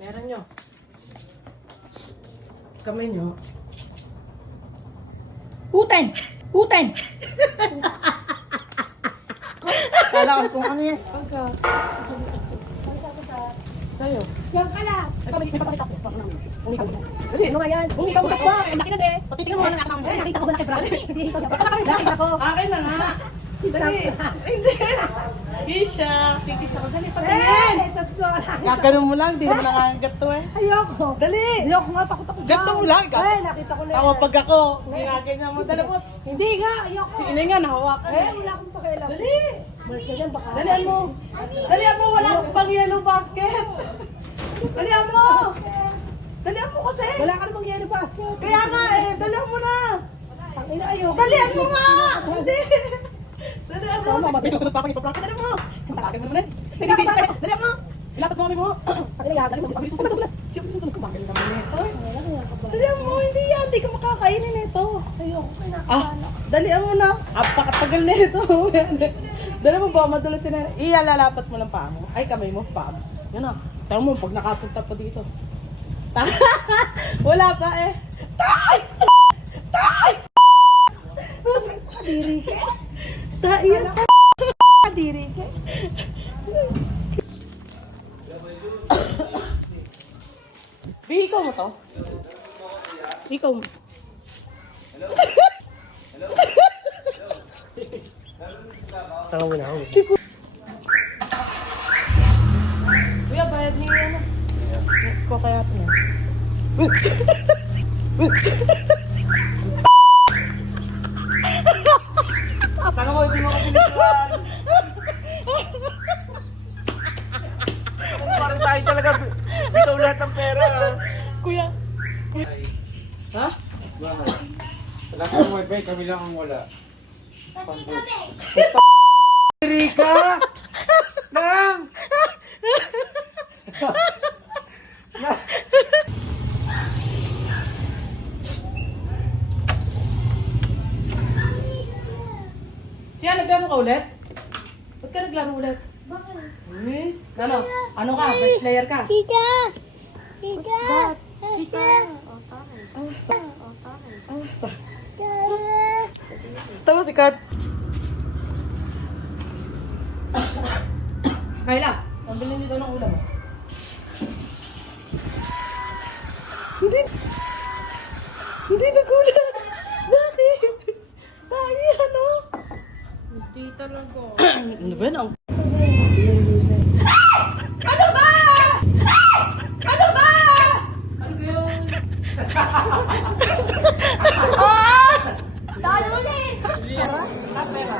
Meron nyo. Kamay nyo. Uten! Uten! Kala ko kung ano yan. Sa'yo. Siyang ka lang. Ay, papakita ko. Umikaw mo. Dali, ano nga yan? Umikaw mo. Ang laki na de. Patitingnan mo. Nakita ko ba na kay Brad? Nakita ko. Akin na nga. Dali. Hindi. Isha. Kikis ako. Dali, Eh! patingin. Tatlo na. Kakaroon mo lang. Di naman nakagat to eh. Ayoko. Dali. Ayoko nga, takot ako. Ganto mo lang. Eh, nakita ko na. Tawa pag ako. Ginaganyan mo. Dali mo. Hindi nga, ayoko. Si Inay nga nahawakan. Eh, wala akong pakialam. Dali. Malas ka dyan, baka. Dalian mo. Dalian mo. Wala akong pang yellow basket. Dalian mo. Dalian mo kasi. Wala ka namang yellow basket. Kaya nga eh. Dalian mo na. Ang ina, ayoko. Dalian mo nga. Hindi. Dalian mo. Tama, May susunod pa ako ipaprank. Dalian mo. Tawagan naman eh. Sige. Dalian mo. Ilapit mo kami mo. Ang ina, gagawin sa pagkakas. Matulas. Siyempre susunod ko. Magaling naman eh. Dalian mo. Hindi yan. Hindi ka makakainin ito. Ayoko, Ah, dalian mo na. Apakatagal na ito. Dali mo ba, madulas na. Ilalalapat mo lang paa mo. Ay, kamay mo, paa mo. Yan na. Tama mo, pag nakapunta pa dito. Wala pa eh. Tay! Tay! Kadiri ka. Tay! Yan. Kadiri ka. Bi, ikaw mo to? Ikaw mo. Tanga mo na ako. Kuya, bayad niyo yan. Ko kaya ito na. Tanga mo, hindi mo ako pinagsuhan. Parang tayo talaga, bitaw lahat ng pera. Kuya. Ha? Wala kang wifi, kami lang ang wala. Rika! Nang! Siya, naglaro ka ulit? Ba't ka naglaro ulit? Bakit? Eh? Ano? Ano ka? Best player ka? Kika! What's Kika! that? Kika! Tama si Kurt. Kayla, pambili nito ng ulam. Hindi nagulat. Bakit? Tayo, ano? Hindi talaga. Ano ba yan? Ano ba? Ano ba? Oh! Dahil ulit! Pera.